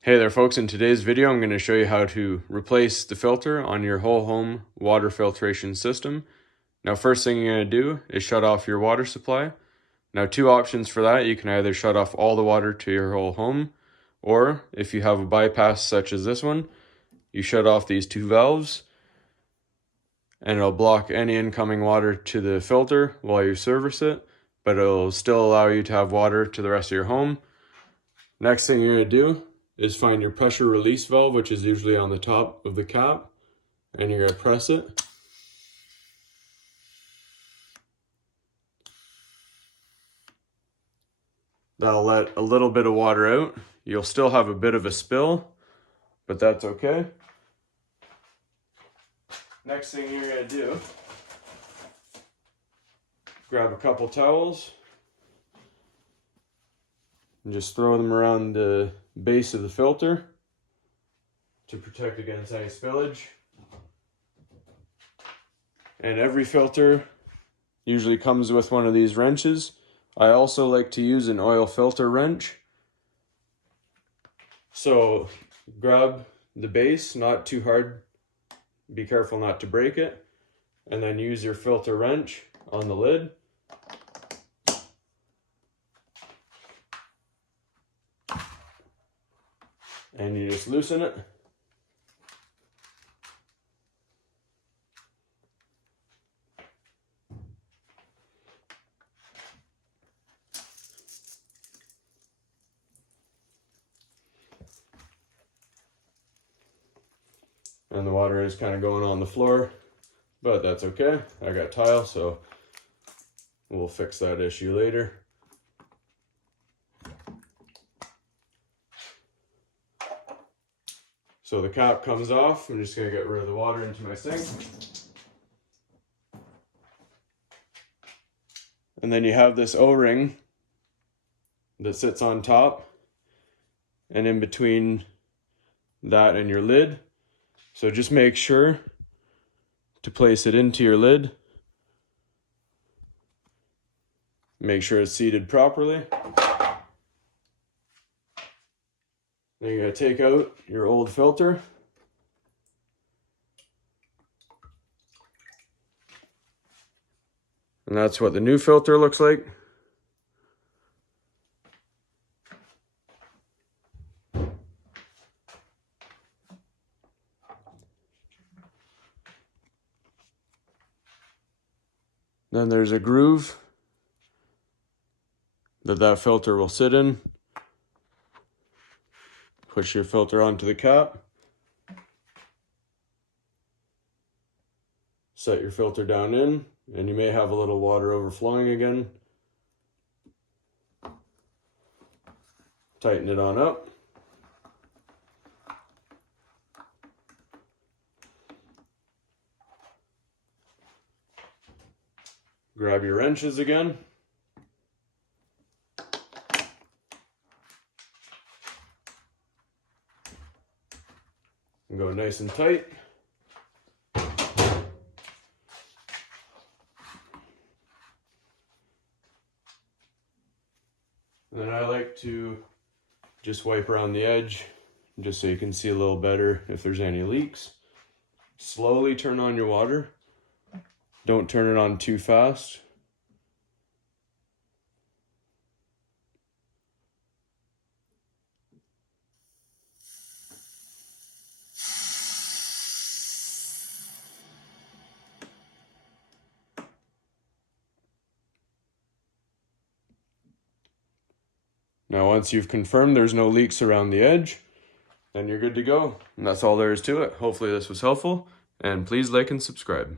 Hey there folks, in today's video I'm going to show you how to replace the filter on your whole home water filtration system. Now first thing you're going to do is shut off your water supply. Now two options for that: you can either shut off all the water to your whole home, or if you have a bypass such as this one, you shut off these two valves and it'll block any incoming water to the filter while you service it, but it'll still allow you to have water to the rest of your home. Next thing you're going to do is find your pressure release valve, which is usually on the top of the cap, and you're going to press it. That'll let a little bit of water out. You'll still have a bit of a spill, but that's okay. Next thing you're going to do, grab a couple towels and just throw them around the base of the filter to protect against any spillage. And every filter usually comes with one of these wrenches. I also like to use an oil filter wrench. So grab the base, not too hard, be careful not to break it, and then use your filter wrench on the lid. And you just loosen it. And the water is kind of going on the floor, but that's okay. I got tile, so we'll fix that issue later. So the cap comes off. I'm just going to get rid of the water into my sink. And then you have this O-ring that sits on top and in between that and your lid. So just make sure to place it into your lid. Make sure it's seated properly. Then you're going to take out your old filter. And that's what the new filter looks like. Then there's a groove that filter will sit in. Push your filter onto the cap. Set your filter down in, and you may have a little water overflowing again. Tighten it on up. Grab your wrenches again. And go nice and tight. And then I like to just wipe around the edge, just so you can see a little better if there's any leaks. Slowly turn on your water. Don't turn it on too fast. Now once you've confirmed there's no leaks around the edge, then you're good to go. And that's all there is to it. Hopefully this was helpful, and please like and subscribe.